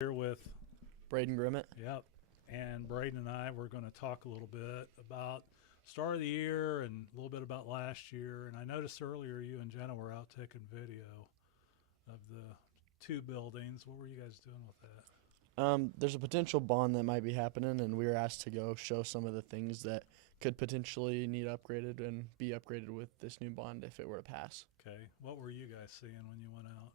Here with, Braden Grimmett. yep, and Braden and I, we're going to talk a little bit about start of the year and a little bit about last year. And I noticed earlier you and Jenna were out taking video of the two buildings. What were you guys doing with that? There's a potential bond that might be happening, and we were asked to go show some of the things that could potentially need upgraded and be upgraded with this new bond if it were to pass. Okay, what were you guys seeing when you went out?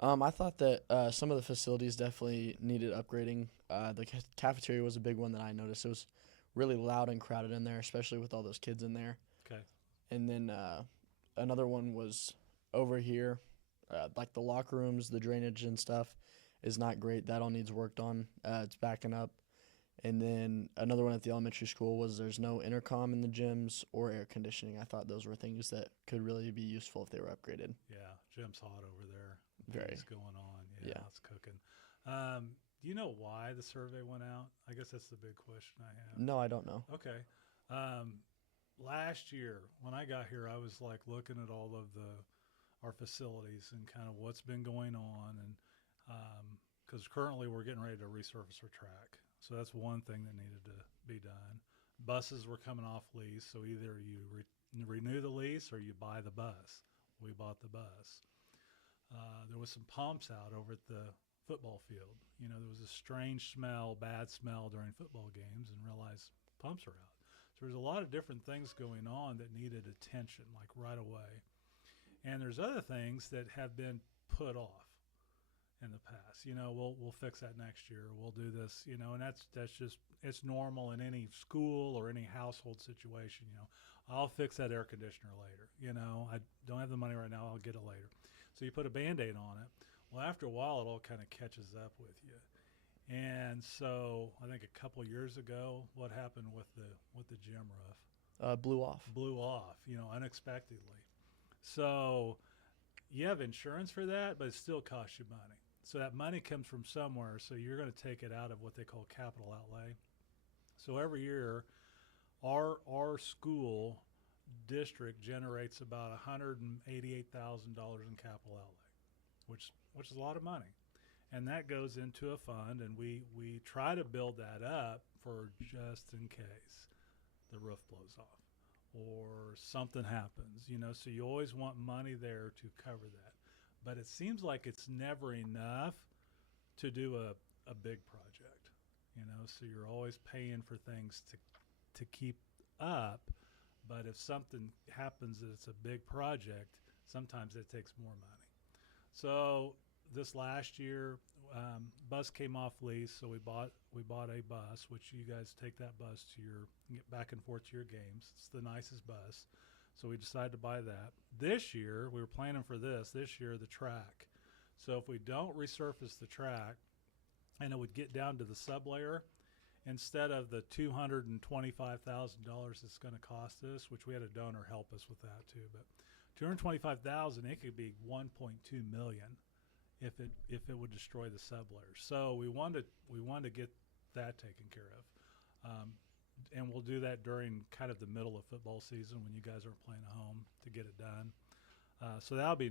I thought that some of the facilities definitely needed upgrading. The cafeteria was a big one that I noticed. It was really loud and crowded in there, especially with all those kids in there. Okay, And then another one was over here, like the locker rooms, the drainage and stuff is not great. That all needs worked on. It's backing up. And then another one at the elementary school was there's no intercom in the gyms or air conditioning. I thought those were things that could really be useful if they were upgraded. yeah, Jim's hot over there. Very. It's going on. Yeah, Yeah. it's cooking. Do you know why the survey went out? I guess that's the big question I have. No, I don't know. Okay. Last year when I got here, I was like looking at all of the our facilities and kind of what's been going on, and because currently we're getting ready to resurface our track, so that's one thing that needed to be done. Buses were coming off lease, so either you renew the lease or you buy the bus. We bought the bus. There was some pumps out over at the football field. You know, there was a strange smell, bad smell during football games, and realized pumps are out. So there's a lot of different things going on that needed attention, like right away. And there's other things that have been put off in the past. You know, we'll fix that next year. We'll do this. You know, and that's just it's normal in any school or any household situation. You know, I'll fix that air conditioner later. You know, I don't have the money right now. I'll get it later. So you put a Band-Aid on it. Well, after a while, it all kind of catches up with you. And so I think a couple years ago, what happened with the gym roof? Blew off. Blew off, you know, unexpectedly. So you have insurance for that, but it still costs you money. So that money comes from somewhere. So you're going to take it out of what they call capital outlay. So every year, our school district generates about $188,000 in capital outlay, which is a lot of money. And that goes into a fund, and we try to build that up for just in case the roof blows off or something happens, you know. So you always want money there to cover that. But it seems like it's never enough to do a big project, you know. So you're always paying for things to keep up. But if something happens that it's a big project, sometimes it takes more money. So this last year, bus came off lease, so we bought a bus, which you guys take that bus to get back and forth to your games. It's the nicest bus, so we decided to buy that. This year, we were planning for this year, the track. So if we don't resurface the track, and it would get down to the sublayer, instead of the $225,000 it's going to cost us, which we had a donor help us with that too, but $225,000, it could be $1.2 million if it would destroy the sublayer. So we wanted to get that taken care of, and we'll do that during kind of the middle of football season when you guys aren't playing at home to get it done. So that'll be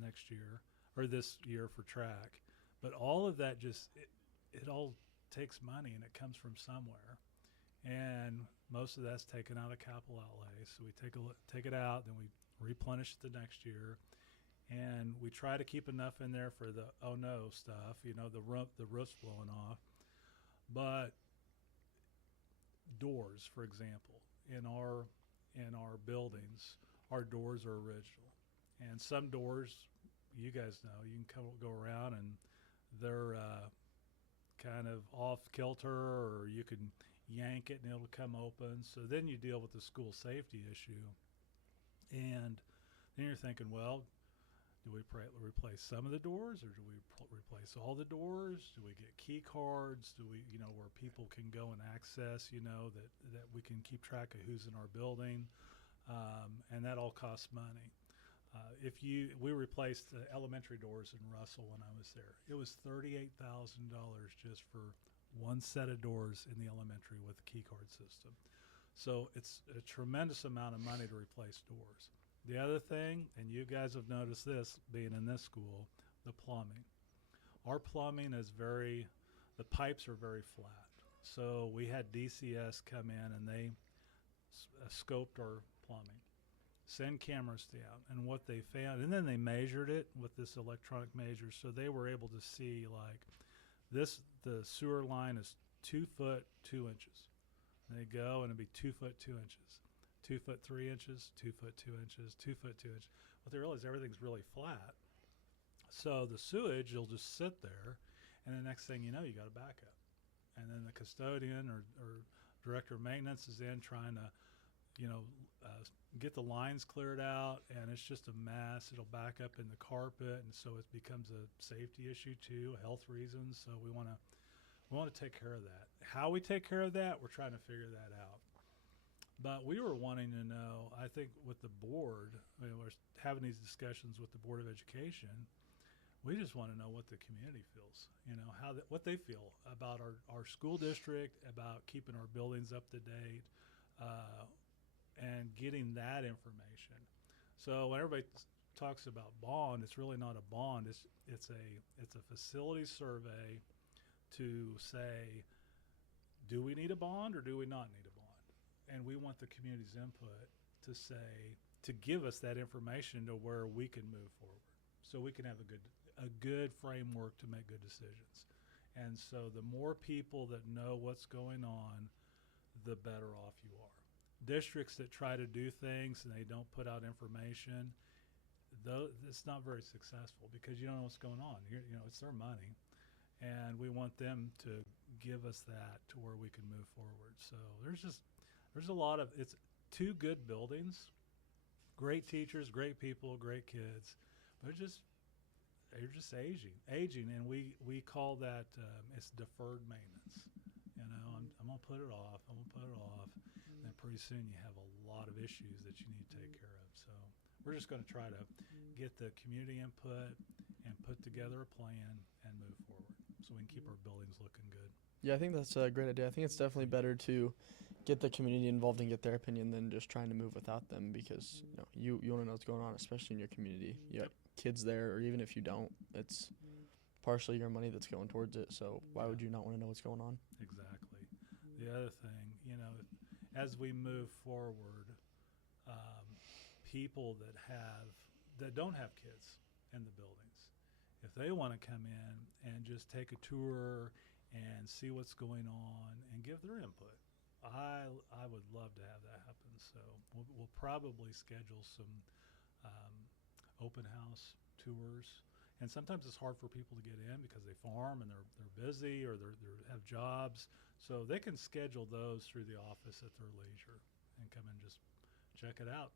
next year or this year for track. But all of that it all takes money, and it comes from somewhere, and most of that's taken out of capital outlay. So we take it out, then we replenish it the next year. And we try to keep enough in there for the oh no stuff, you know, the roof's blowing off. But doors, for example, in our buildings, our doors are original, and some doors, you guys know, you can go around and they're kind of off kilter, or you can yank it and it'll come open. So then you deal with the school safety issue, and then you're thinking, well, do we replace some of the doors, or do we replace all the doors? Do we get key cards? Do we, you know, where people can go and access, you know, that we can keep track of who's in our building, and that all costs money. We replaced the elementary doors in Russell when I was there. It was $38,000 just for one set of doors in the elementary with the key card system. So it's a tremendous amount of money to replace doors. The other thing, and you guys have noticed this being in this school, the plumbing. Our plumbing is very the pipes are very flat. So we had DCS come in and they scoped our plumbing, send cameras down, and what they found, and then they measured it with this electronic measure, so they were able to see like this: the sewer line is 2 foot 2 inches. And they go and it'd be 2 foot 2 inches, 2 foot 3 inches, 2 foot 2 inches, 2 foot 2 inches. But they realize everything's really flat, so the sewage will just sit there, and the next thing you know, you got a backup, and then the custodian or director of maintenance is in trying to, you know, uh, get the lines cleared out, and it's just a mess. It'll back up in the carpet, and so it becomes a safety issue too, health reasons. So we want to take care of that. How we take care of that, we're trying to figure that out. But we were wanting to know, I think, with the board, I mean, we're having these discussions with the Board of Education. We just want to know what the community feels, you know, what they feel about our school district, about keeping our buildings up to date, uh, and getting that information. So when everybody talks about bond, it's really not a bond. It's a facility survey to say, do we need a bond or do we not need a bond? And we want the community's input to say, to give us that information to where we can move forward, so we can have a good framework to make good decisions. And so the more people that know what's going on, the better off you are. Districts that try to do things and they don't put out information, though, it's not very successful because you don't know what's going on. You know, it's their money, and we want them to give us that to where we can move forward. So there's a lot of, it's two good buildings, great teachers, great people, great kids, but they're just aging, and we call that it's deferred maintenance. You know, I'm gonna put it off. I'm gonna put it off. And then pretty soon you have a lot of issues that you need to take care of. So we're just going to try to get the community input and put together a plan and move forward so we can keep our buildings looking good. Yeah, I think that's a great idea. I think it's definitely better to get the community involved and get their opinion than just trying to move without them, because you want to know what's going on, especially in your community. You got kids there, or even if you don't, it's partially your money that's going towards it. So why would you not want to know what's going on? Exactly. The other thing, you know, as we move forward, people that don't have kids in the buildings, if they want to come in and just take a tour and see what's going on and give their input, I would love to have that happen. So we'll probably schedule some open house tours. And sometimes it's hard for people to get in because they farm and they're busy, or they have jobs. So they can schedule those through the office at their leisure and come and just check it out.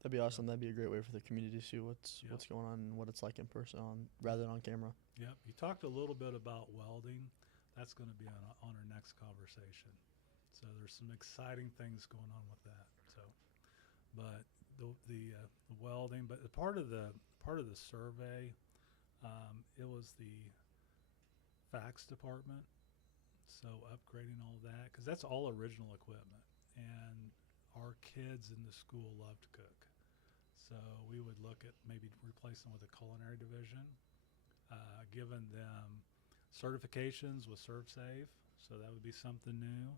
That'd be awesome. That'd be a great way for the community to see what's going on and what it's like in person rather than on camera. Yep. You talked a little bit about welding. That's going to be on our next conversation. So there's some exciting things going on with that. So, but the welding, but part of the survey, it was the fax department. So upgrading all that, because that's all original equipment, and our kids in the school love to cook. So we would look at maybe replacing with a culinary division, giving them certifications with ServSafe. So that would be something new.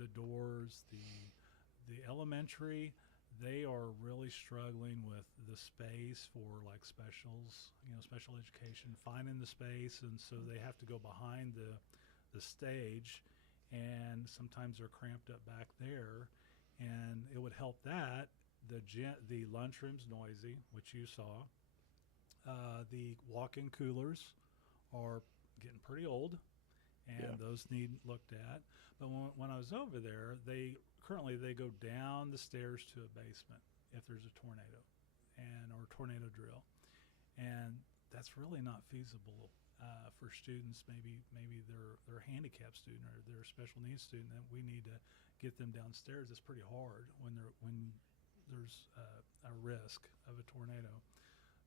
The doors, the elementary, they are really struggling with the space for like specials, you know, special education, finding the space, and so they have to go behind the stage, and sometimes they're cramped up back there, and it would help that the lunchroom's noisy, which you saw. The walk-in coolers are getting pretty old, and those need looked at. But when I was over there, they go down the stairs to a basement if there's a tornado, or a tornado drill, and that's really not feasible for students. Maybe they're a handicapped student or they're a special needs student, that we need to get them downstairs. It's pretty hard when there's a risk of a tornado.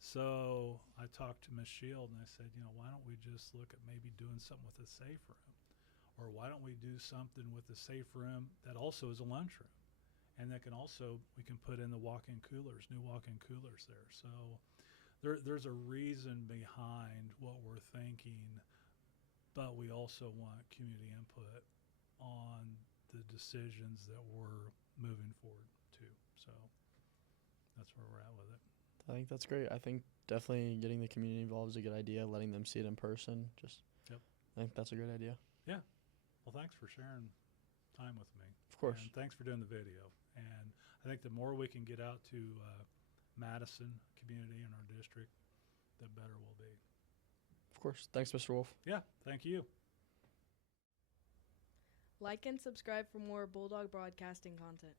So I talked to Ms. Shield and I said, you know, why don't we just look at maybe doing something with a safe room? Or why don't we do something with the safe room that also is a lunchroom? And that can also, we can put in the walk-in coolers, new walk-in coolers there. So there's a reason behind what we're thinking but we also want community input on the decisions that we're moving forward to. So that's where we're at with it. I think that's great. I think definitely getting the community involved is a good idea. Letting them see it in person, Yep. I think that's a great idea. Well, thanks for sharing time with me. Of course. And thanks for doing the video. And I think the more we can get out to Madison community and our district, the better we'll be. Of course. Thanks, Mr. Wolf. Yeah, thank you. Like and subscribe for more Bulldog Broadcasting content.